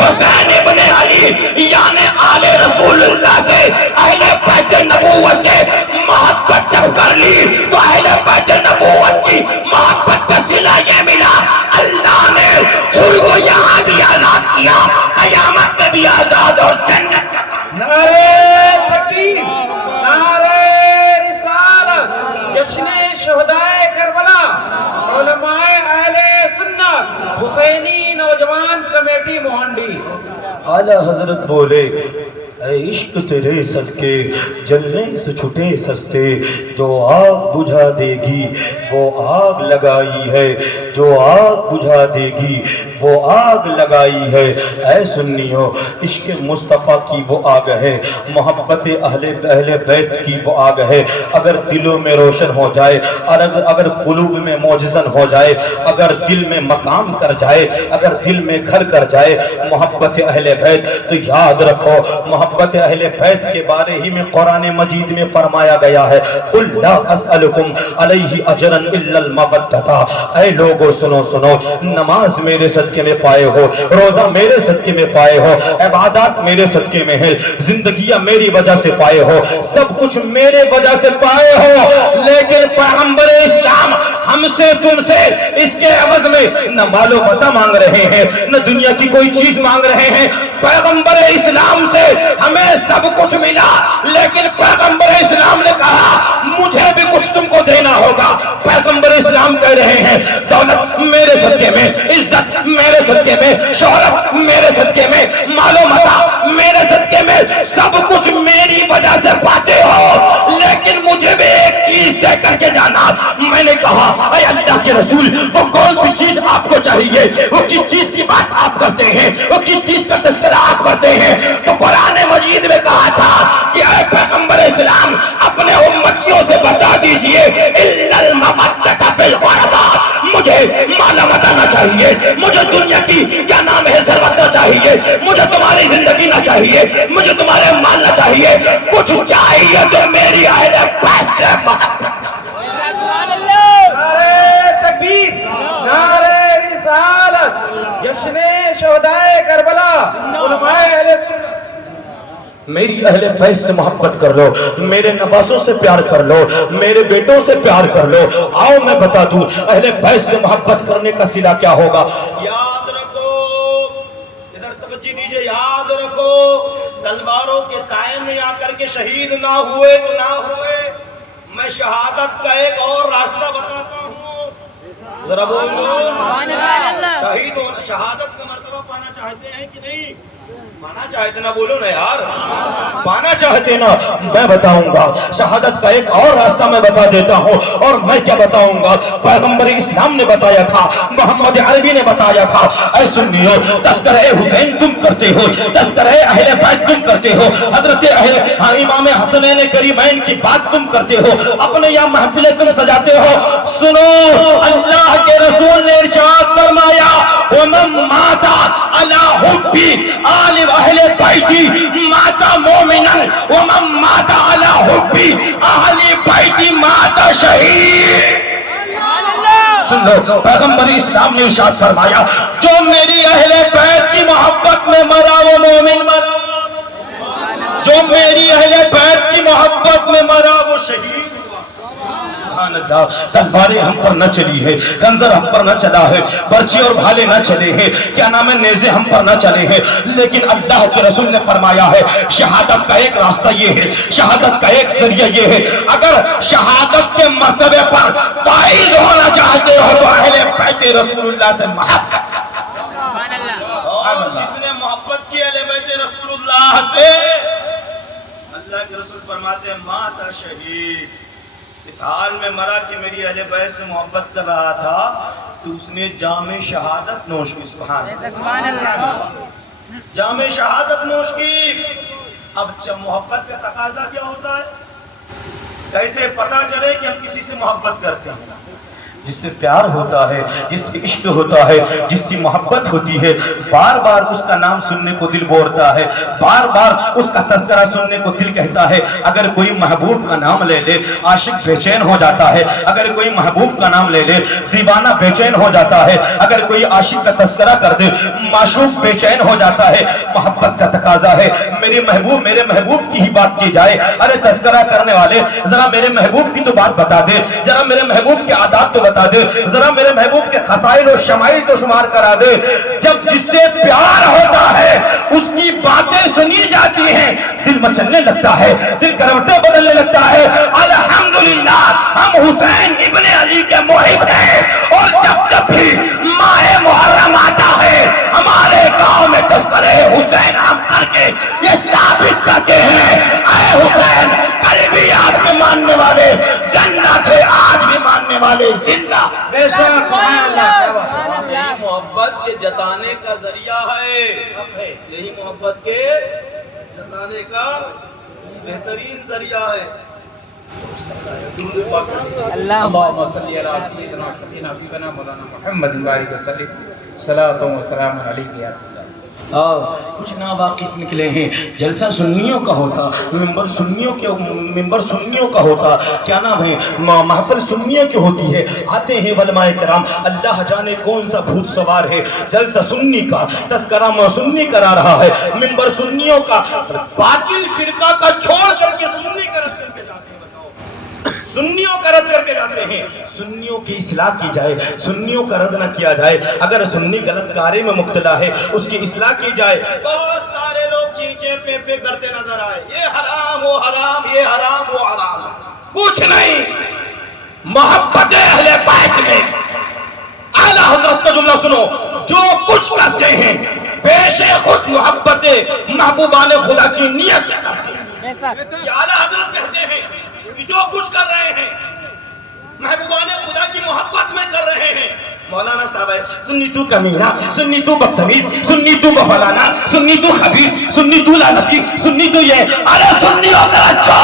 حسین ابن علی یعنی آل رسول اللہ سے اہل بیت نبوت سے محبت جب کر لی تو اہل بیت نبوت کی محبت کا صلہ یہ ملا اللہ نے حور کو یہاں بھی آزاد کیا قیامت میں بھی آزاد اور جنت نعرہ تکبیر نعرہ رسالت جشن شہدائے کربلا علماء اہل سنت حسینی نوجوان کمیٹی موہنڈی اعلیٰ حضرت بولے اے عشق تیرے صدقے جلنے سے چھٹے سستے جو آگ بجھا دے گی وہ آگ لگائی ہے جو آگ بجھا دے گی وہ آگ لگائی ہے اے سنیو عشق مصطفیٰ کی وہ آگ ہے محبت اہل بیت کی وہ آگ ہے اگر دلوں میں روشن ہو جائے اگر قلوب میں معجزن ہو جائے اگر دل میں مقام کر جائے اگر دل میں گھر کر جائے محبت اہل بیت تو یاد رکھو محبت اہل بیت کے بارے ہی میں قرآن مجید میں فرمایا گیا ہے قُلْ لَا أَسْأَلُكُمْ عَلَيْهِ أَجْرًا إِلَّا الْمَوَدَّةَ اے لوگو سنو نماز میرے صدقے میں پائے ہو روزہ میرے صدقے میں پائے ہو عبادات میرے صدقے میں ہے زندگیاں میری وجہ سے پائے ہو سب کچھ میرے وجہ سے پائے ہو لیکن پیغمبر اسلام ہم سے تم سے اس کے عوض میں نہ مال و متاع مانگ رہے ہیں نہ دنیا کی کوئی چیز مانگ رہے ہیں پیغمبر اسلام سے ہمیں سب کچھ ملا لیکن پیغمبر اسلام نے کہا مجھے بھی کچھ تم کو دینا ہوگا پیغمبر اسلام کہہ رہے ہیں دولت میرے صدقے میں عزت میرے صدقے میں شہرت میرے صدقے میں مال و متاع میرے صدقے میں سب کچھ میری وجہ سے پاتے ہو لیکن مجھے بھی ایک چیز دے کر کے جانا میں نے کہا اے اللہ کے رسول وہ کون سی چیز آپ کو چاہیے وہ کس چیز کی بات آپ کرتے ہیں وہ کس چیز کا تذکرہ آپ کرتے ہیں تو قرآن مجید میں کہا تھا کہ اے پیغمبر اسلام اپنے امتیوں سے بتا دیجئے اِلَّا الْمَوَدَّةَ فِي الْقُرْبَى مجھے مال متاع نہ چاہیے مجھے دنیا کی کیا نام ہے ثروت نہ چاہیے مجھے تمہاری زندگی نہ چاہیے مجھے تمہارے مال نہ چاہیے کچھ چاہیے تو میری اہل بیت سے محبت نعرہ تکبیر نعرہ رسالت جشن شہدائے کربلا علماء اہل سنت میری اہل بیت سے محبت کر لو میرے نواسوں سے پیار کر لو میرے بیٹوں سے پیار کر لو آؤ میں بتا دوں اہل بیت سے محبت کرنے کا صلہ کیا ہوگا یاد رکھو ادھر توجہ دیجئے یاد رکھو تلواروں کے سائے میں آ کر کے شہید نہ ہوئے تو نہ ہوئے میں شہادت کا ایک اور راستہ بتاتا ہوں ذرا بولو شہید ہونا شہادت کا مرتبہ پانا چاہتے ہیں کہ نہیں پانا چاہتے نہ بولو نا یار پانا چاہتے نا میں بتاؤں گا شہادت کا ایک اور راستہ میں بتا دیتا ہوں اور میں کیا بتاؤں گا پیغمبر اسلام نے بتایا تھا محمد عربی نے بتایا تھا اے سنیو تذکرہ حسین تم کرتے ہو تذکرہ اہل بیت تم کرتے ہو حضرت امام حسنین کریمین کی بات تم کرتے ہو اپنے یہاں محفلیں تم سجاتے ہو سنو اللہ کے رسول نے ارشاد فرمایا ومن مات علی حب آل اہل بیتی مات مومنا ومن مات علی حب اہل بیتی مات شہید سن لو پیغمبر اسلام نے ارشاد فرمایا جو میری اہل بیت کی محبت میں مرا وہ مومن مرا جو میری اہل بیت کی محبت میں مرا وہ شہید سبحان اللہ تلواریں ہم پر نہ چلی ہے خنجر ہم پر نہ چلا ہے برچی اور بھالے نہ چلے ہیں کیا نام ہے نیزے ہم پر نہ چلے ہیں لیکن اللہ کے رسول نے فرمایا ہے شہادت کا ایک راستہ یہ ہے شہادت کا ایک ذریعہ یہ ہے اگر شہادت کے مرتبے پر فائز ہونا چاہتے ہو تو اہل بیت رسول اللہ سے محبت اور جس نے محبت کی اہل بیت رسول اللہ سے اللہ کے رسول فرماتے ہیں مات شہید اس حال میں مرا کہ میری اہل بیت سے محبت کر رہا تھا تو اس نے جام شہادت نوش کی سبحان اللہ جام شہادت نوش کی اب جب محبت کا تقاضا کیا ہوتا ہے کیسے پتا چلے کہ ہم کسی سے محبت کرتے ہیں جس سے پیار ہوتا ہے جس سے عشق ہوتا ہے جس سے محبت ہوتی ہے بار بار اس کا نام سننے کو دل بورتا ہے، بار بار اس کا تذکرہ سننے کو دل کہتا ہے۔ اگر کوئی محبوب کا نام لے لے عاشق بے چین ہو جاتا ہے، اگر کوئی محبوب کا نام لے لے دیوانہ بے چین ہو جاتا ہے، اگر کوئی عاشق کا تذکرہ کر دے معشوق بے چین ہو جاتا ہے۔ محبت کا تقاضا ہے میرے محبوب کی ہی بات کی جائے۔ ارے تذکرہ کرنے والے ذرا میرے محبوب کی تو بات بتا دے، ذرا میرے محبوب کے عادات تو بتا دے، ذرا میرے محبوب کے خصائل و شمائل تو شمار کرا دے۔ جب جس سے پیار ہوتا ہے اس کی باتیں سنی جاتی ہیں، دل مچلنے لگتا ہے، دل کروٹیں بدلنے لگتا ہے۔ الحمدللہ ہم حسین ابن علی کے محب ہیں، اور جب بھی ماہ محرم آتا ہے ہمارے گاؤں میں تذکرے حسین ہم کر کے یہ ثابت کرتے ہیں اے حسین کل بھی آپ کے ماننے والے زندہ تھے، آج بھی ماننے والے زندہ۔ بے شک سبحان اللہ۔ یہی محبت کے جتانے کا ذریعہ ہے، یہی محبت کے جتانے کا بہترین ذریعہ ہے۔ اللہم صلی علی سیدنا شفیعنا حبیبنا مولانا محمد بارک وسلم صلاۃ و سلام علیہ۔ کچھ ناواقف نکلے ہیں، جلسہ سنیوں کا ہوتا، ممبر سنیوں کا ہوتا، کیا نام ہے، محفل سنیوں کی ہوتی ہے۔ آتے ہیں علماء کرام، اللہ جانے کون سا بھوت سوار ہے، جلسہ سنی کا، تذکرہ سنی کرا رہا ہے، ممبر سنیوں کا، باطل فرقہ کا چھوڑ کر کے سنی کا رد کر کے جاتے ہیں۔ سنیوں کا رد کر کے جاتے ہیں۔ سنیوں کی اصلاح کی جائے، سنیوں کا رد نہ کیا جائے۔ اگر سنی غلط کاری میں مبتلا ہے اس کی اصلاح کی جائے۔ بہت سارے لوگ چیچے پے کرتے نظر آئے، یہ حرام وہ حرام، یہ حرام وہ حرام، کچھ نہیں۔ محبت اہل بیت میں اعلیٰ حضرت کا جملہ سنو، جو کچھ کرتے ہیں پیش خود محبت محبوبان خدا کی نیت سے کرتے ہیں۔ یہ اعلیٰ حضرت کہتے ہیں کہ جو کچھ کر رہے ہیں محبوبان خدا کی محبت میں کر رہے ہیں۔ مولانا صاحب ہے، سنی تو کمینہ، سنی تو بدتمیز، سنی تو بفلانا، سنی تو خبیث، سنی تو لعنتی، سنی تو یہ۔ ارے سنیوں کا چھوڑ